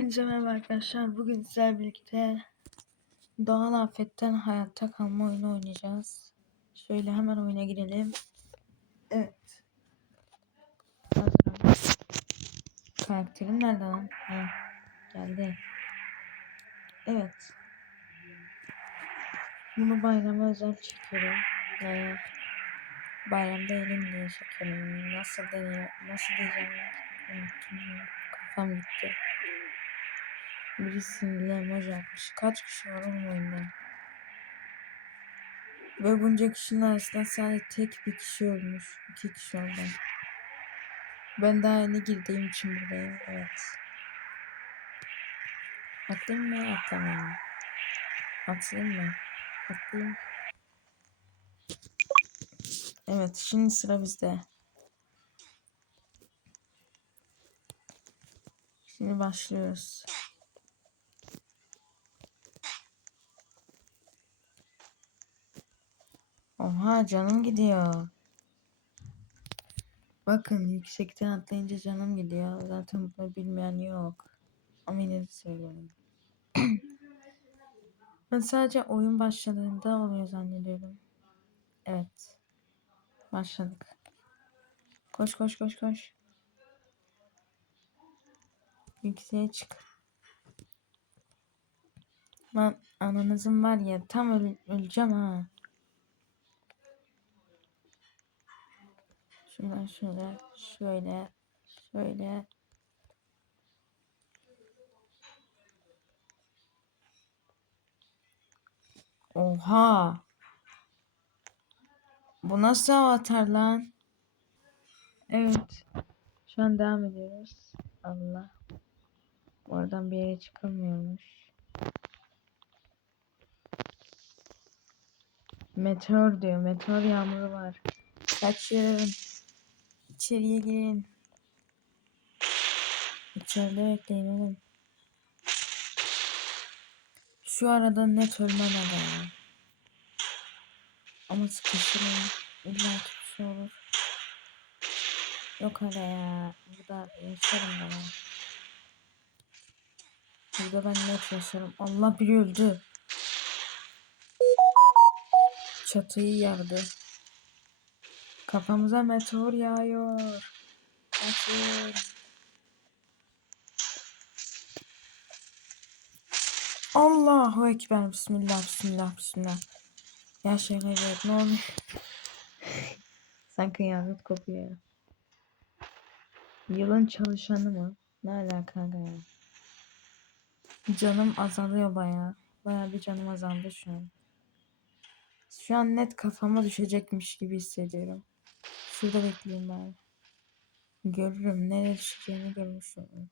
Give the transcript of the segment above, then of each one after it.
Hepinize merhaba arkadaşlar. Bugün sizlerle birlikte doğal afetten hayatta kalma oyunu oynayacağız. Şöyle hemen oyuna girelim. Evet. Hazırım. Karakterim nerede lan? Ha, geldi. Evet. Bunu bayrama özel çekiyorum. Ee, bayramda elim diye çekiyorum. Nasıl deniyor? Nasıl diyeceğim? Unuttum. Kafam gitti. Biri sinirli atmış. Kaç kişi var oğlum oyunda? Ve bunca kişinin arasında sadece tek bir kişi ölmüş. İki kişi oldu. Ben daha yeni girdiğim için buradayım. Evet. Atlayayım mı? Atlamayayım? Atlayayım mı? Atlayayım. Evet şimdi sıra bizde. Şimdi başlıyoruz. Oha canım gidiyor. Bakın yüksekten atlayınca canım gidiyor. Zaten bunu bilmeyen yok. Ama yine de söylüyorum. ben sadece oyun başladığında oluyor zannediyorum. Evet. Başladık. Koş koş koş koş. Yükseğe çık. Lan ananızın var ya tam öl öleceğim ha. Şuradan şöyle, şöyle, şöyle. Oha. Bu nasıl avatar lan? Evet. Şu an devam ediyoruz. Allah. Oradan bir yere çıkamıyormuş. Meteor diyor. Meteor yağmuru var. Kaçın. İçeriye girin. İçeride bekleyin oğlum. Şu arada net ölmem ya. Ama sıkışırım. İlla ki bir şey olur. Yok aga ya. Burada yaşarım ben. Burada ben net yaşarım. Allah biri öldü. Çatıyı yardı. Kafamıza meteor yağıyor. Kaçın. Allahu Ekber. Bismillah, bismillah, bismillah. Ya şaka evet ne olur. Sen kıyamet kopuyor. Yılın çalışanı mı? Ne alaka ya? Canım azalıyor baya. Baya bir canım azaldı şu an. Şu an net kafama düşecekmiş gibi hissediyorum. Şurada bekleyeyim bari. Görürüm. Nereye düşeceğini görmüşüm.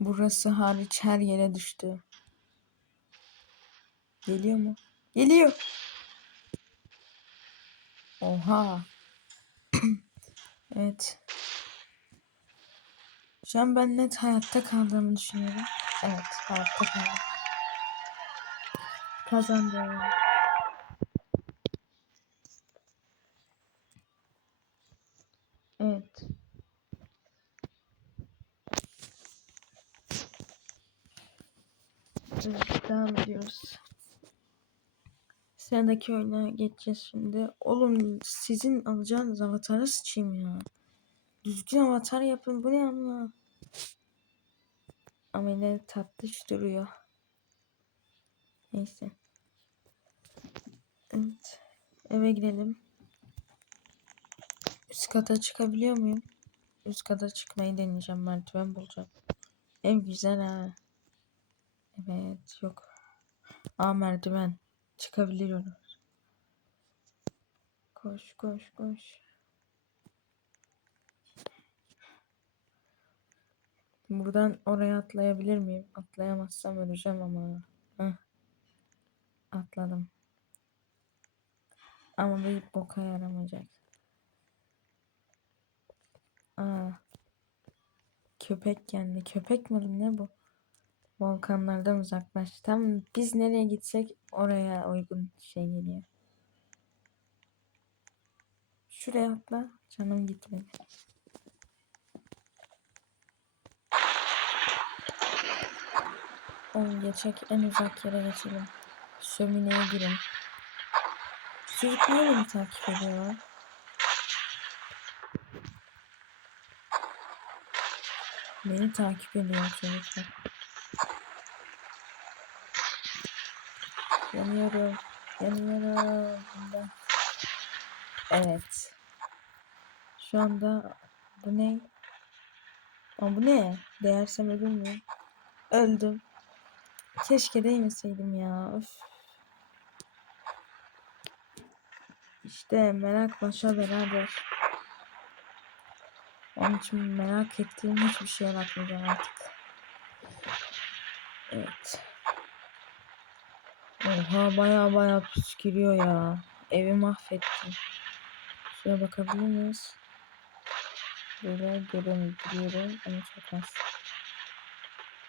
Burası hariç her yere düştü. Geliyor mu? Geliyor. Oha. evet. Şu an ben net hayatta kaldığımı düşünüyorum. Evet hayatta kaldım. Kazandım. Evet. Devam ediyoruz. Sıradaki oyuna geçeceğiz şimdi. Oğlum sizin alacağınız avatara sıçayım ya. Düzgün avatar yapın. Bu ne ama? Ama tatlış duruyor. Neyse. Evet. Eve girelim. Üst kata çıkabiliyor muyum? Üst kata çıkmayı deneyeceğim. Merdiven bulacağım. Ev güzel ha. Evet yok. Aa merdiven. Çıkabiliyoruz. Koş koş koş. Buradan oraya atlayabilir miyim? Atlayamazsam öleceğim ama. Heh. Atladım. Ama bir boka yaramayacak. Aa. Köpek geldi. Köpek mi ne bu? Volkanlardan uzaklaş. Tam biz nereye gitsek oraya uygun şey geliyor. Şuraya atla. Canım gitmedi. On geçek en uzak yere geçelim. Sömineye girin. Sürükleyi mi takip ediyorlar? Beni takip ediyor çocuklar. Yanıyorum. Yanıyorum. Ben. Evet. Şu anda bu ne? Aa, bu ne? Değersem ölür müyüm? Öldüm. Keşke değmeseydim ya. Öf. İşte merak başa beraber. Onun için merak ettiğim hiçbir şeye bakmayacağım artık. Evet. Oha baya baya püskürüyor ya. Evi mahvetti. Şuraya bakabilir miyiz? Böyle görebiliyorum ama çok az.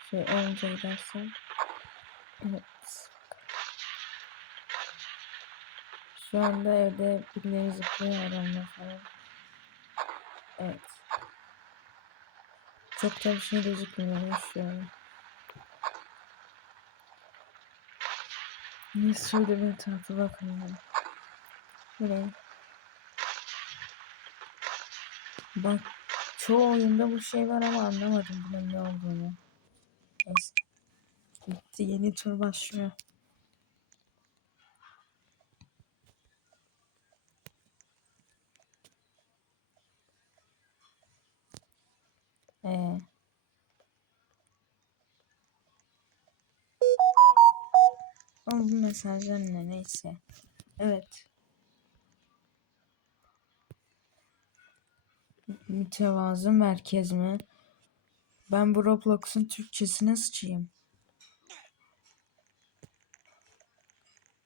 Şöyle önce gidersem. Evet. Şu anda evde birileri zıplıyor aramda falan. Evet. Çok da bir şey gözükmüyor şu an. Neyse şöyle bir tarafa bakalım. Buraya. Bak çoğu oyunda bu şey var ama anlamadım bunun ne olduğunu. Neyse. Bitti yeni tur başlıyor. Ee. Ama bu mesajlar ne neyse. Evet. Mütevazı merkez mi? Ben bu Roblox'un Türkçesine sıçayım.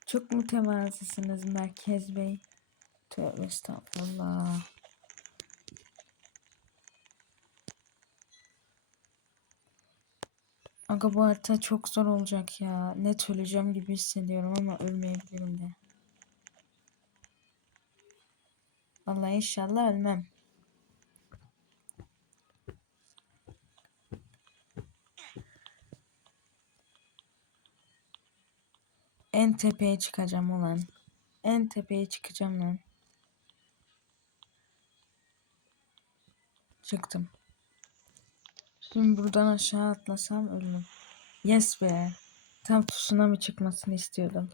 Çok mütevazısınız Merkez Bey. Tövbe estağfurullah. Aga bu harita çok zor olacak ya. Net öleceğim gibi hissediyorum ama ölmeyebilirim de. Vallahi inşallah ölmem. En tepeye çıkacağım ulan. En tepeye çıkacağım lan. Çıktım. Şimdi buradan aşağı atlasam ölürüm. Yes be. Tam tsunami çıkmasını istiyordum.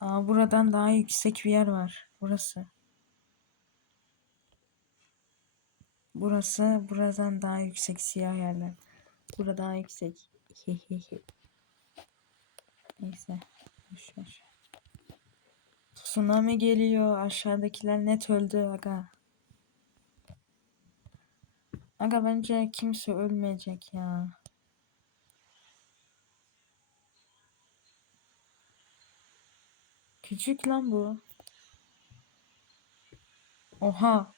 Aa buradan daha yüksek bir yer var. Burası. Burası buradan daha yüksek siyah yerler. Burada daha yüksek. Neyse. Boşver. Tsunami geliyor. Aşağıdakiler net öldü aga. Aga bence kimse ölmeyecek ya. Küçük lan bu. Oha.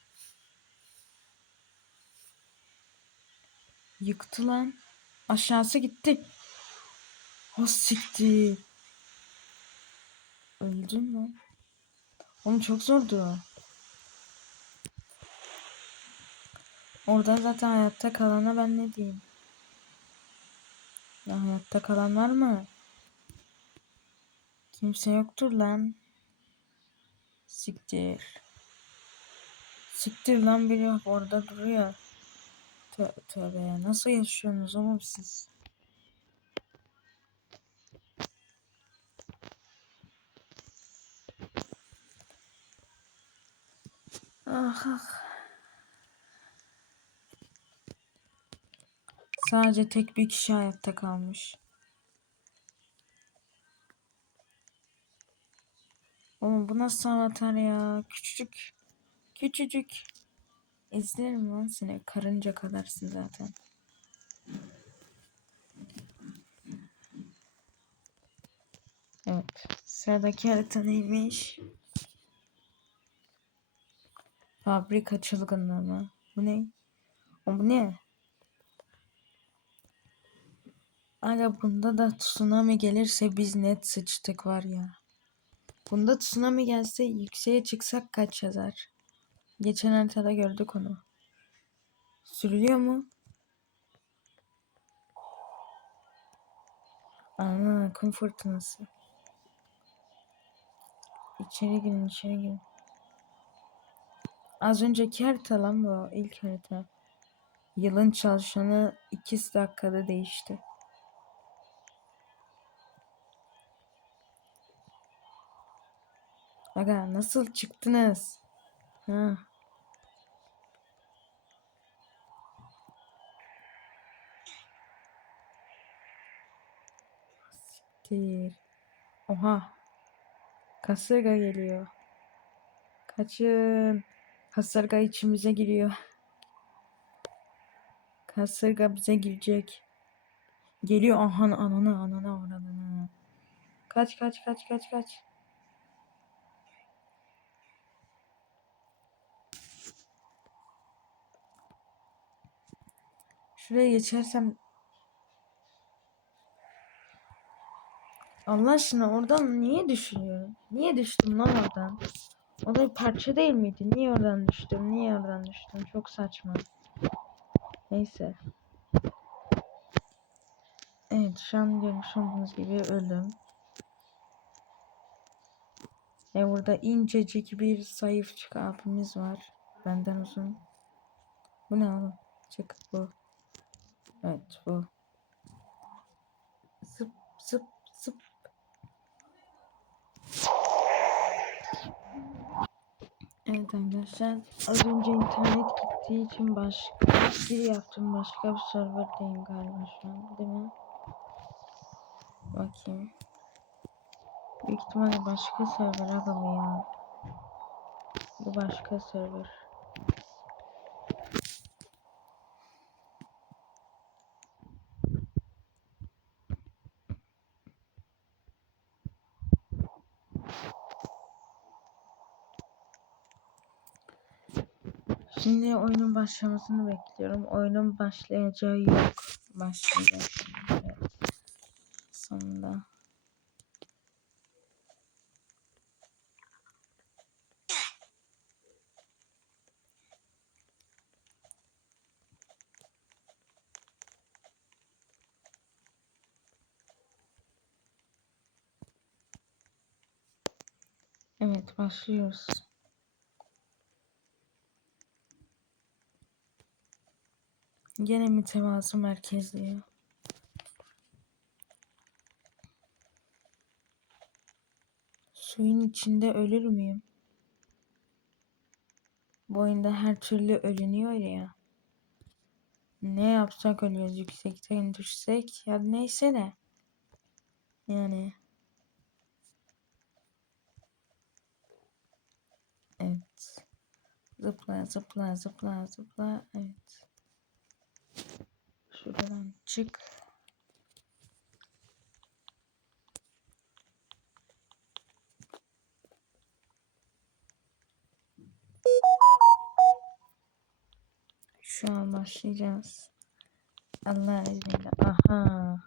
Yıktı lan. Aşağısı gitti. O sikti. Öldün mü? Oğlum çok zordu. Orada zaten hayatta kalana ben ne diyeyim? Ya hayatta kalan var mı? Kimse yoktur lan. Siktir. Siktir lan biri orada duruyor. Tövbe tövbe ya. Nasıl yaşıyorsunuz oğlum siz? Ah ah. Sadece tek bir kişi hayatta kalmış. Oğlum bu nasıl avatar ya? Küçücük. Küçücük. İzlerim lan seni. Karınca kadarsın zaten. Evet. Sıradaki harita neymiş? Fabrika çılgınlığı mı? Bu ne? O bu ne? Ara bunda da tsunami gelirse biz net sıçtık var ya. Bunda tsunami gelse yükseğe çıksak kaç yazar? Geçen haritada gördük onu. Sürülüyor mu? Ana kum fırtınası. İçeri girin içeri girin. Az önceki harita lan bu ilk harita. Yılın çalışanı 2 dakikada değişti. Aga nasıl çıktınız? Ha. Siktir. Oha. Kasırga geliyor. Kaçın. Kasırga içimize giriyor. Kasırga bize girecek. Geliyor aha anana anana oranana. Kaç kaç kaç kaç kaç. Şuraya geçersem Allah aşkına oradan niye düşüyorum? Niye düştüm lan oradan? O da parça değil miydi? Niye oradan düştüm? Niye oradan düştüm? Çok saçma. Neyse. Evet şu an görmüş olduğunuz gibi ölüm. Ve burada incecik bir zayıf abimiz var. Benden uzun. Bu ne oğlum? Çık bu. Evet bu. Zıp zıp zıp. Evet arkadaşlar az önce internet gittiği için başka bir yaptım başka bir serverdeyim galiba şu an değil mi? Bakayım. Büyük ihtimalle başka server aga bu ya. Bu başka server. Şimdi oyunun başlamasını bekliyorum. Oyunun başlayacağı yok. Başlayacak. Sonunda. Evet başlıyoruz. Gene mütevazı merkezli. Suyun içinde ölür müyüm? Bu oyunda her türlü ölünüyor ya. Ne yapsak ölüyoruz. Yüksekten düşsek ya neyse de. Yani. Evet. Zıpla zıpla zıpla zıpla. Evet. Şuradan çık. Şu an başlayacağız. Allah izniyle. Aha.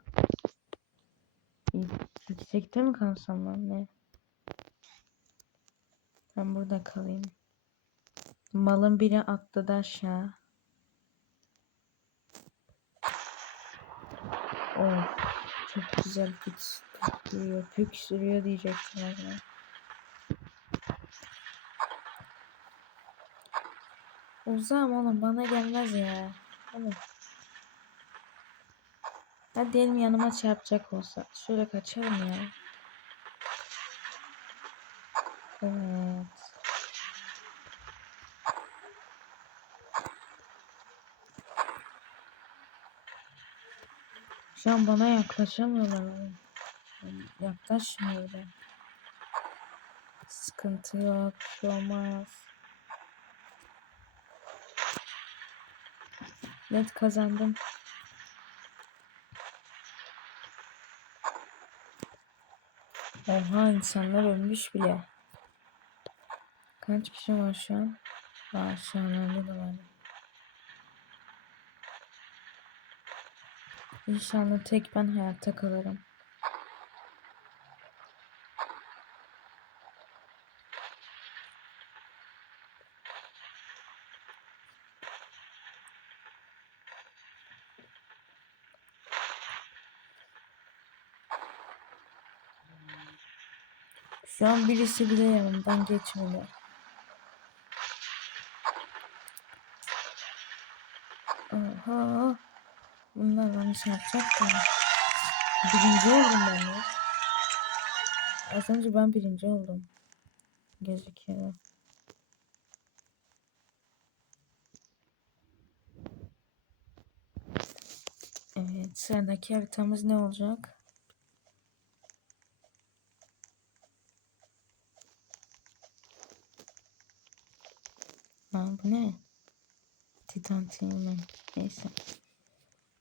Yüksekte mi kalsam lan ne? Ben burada kalayım. Malın biri atladı aşağı. Of. Çok güzel pük sürüyor. Pük sürüyor diyecekler. Ya. Uzağım oğlum bana gelmez ya. Oğlum. Hadi diyelim yanıma çarpacak olsa. Şöyle kaçarım ya. Evet. Şu an bana yaklaşamıyorlar. Yaklaşmıyor da. Sıkıntı yok. Şey olmaz. Net kazandım. Oha insanlar ölmüş bile. Kaç kişi var şu an? Aa şu an öyle de var. İnşallah tek ben hayatta kalırım. Şu an birisi bile yanımdan geçmedi. Aha. Bunlar beni çarpacak da. Birinci oldum ben ya. Az önce ben birinci oldum. Gözüküyor. Evet sıradaki haritamız ne olacak? Lan bu ne? Titan Team'in. Neyse.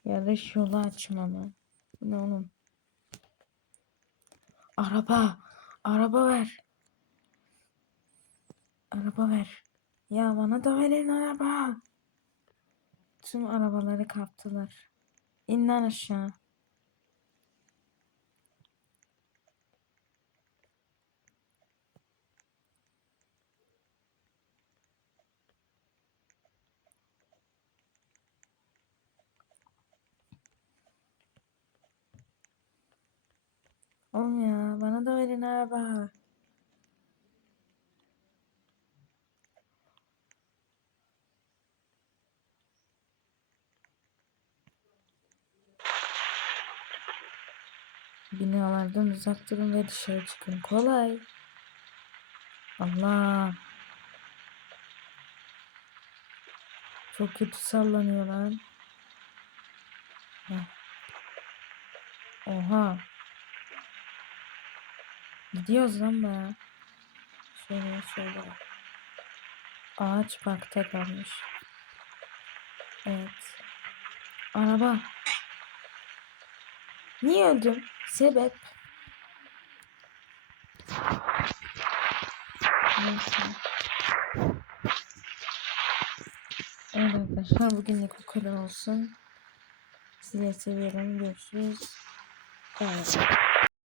Yarış yolu açmamı. Bu ne oğlum? Araba. Araba ver. Araba ver. Ya bana da verin araba. Tüm arabaları kaptılar. İn lan aşağı. Oğlum ya bana da verin araba. Binalardan uzak durun ve dışarı çıkın. Kolay. Allah. Çok kötü sallanıyor lan. Heh. Oha. Gidiyoruz lan baya. Şöyle şöyle. Ağaç bakta kalmış. Evet. Araba. Niye öldüm? Sebep. Neyse. Evet arkadaşlar bugünlük bu kadar olsun. Sizi seviyorum. Görüşürüz. Bye.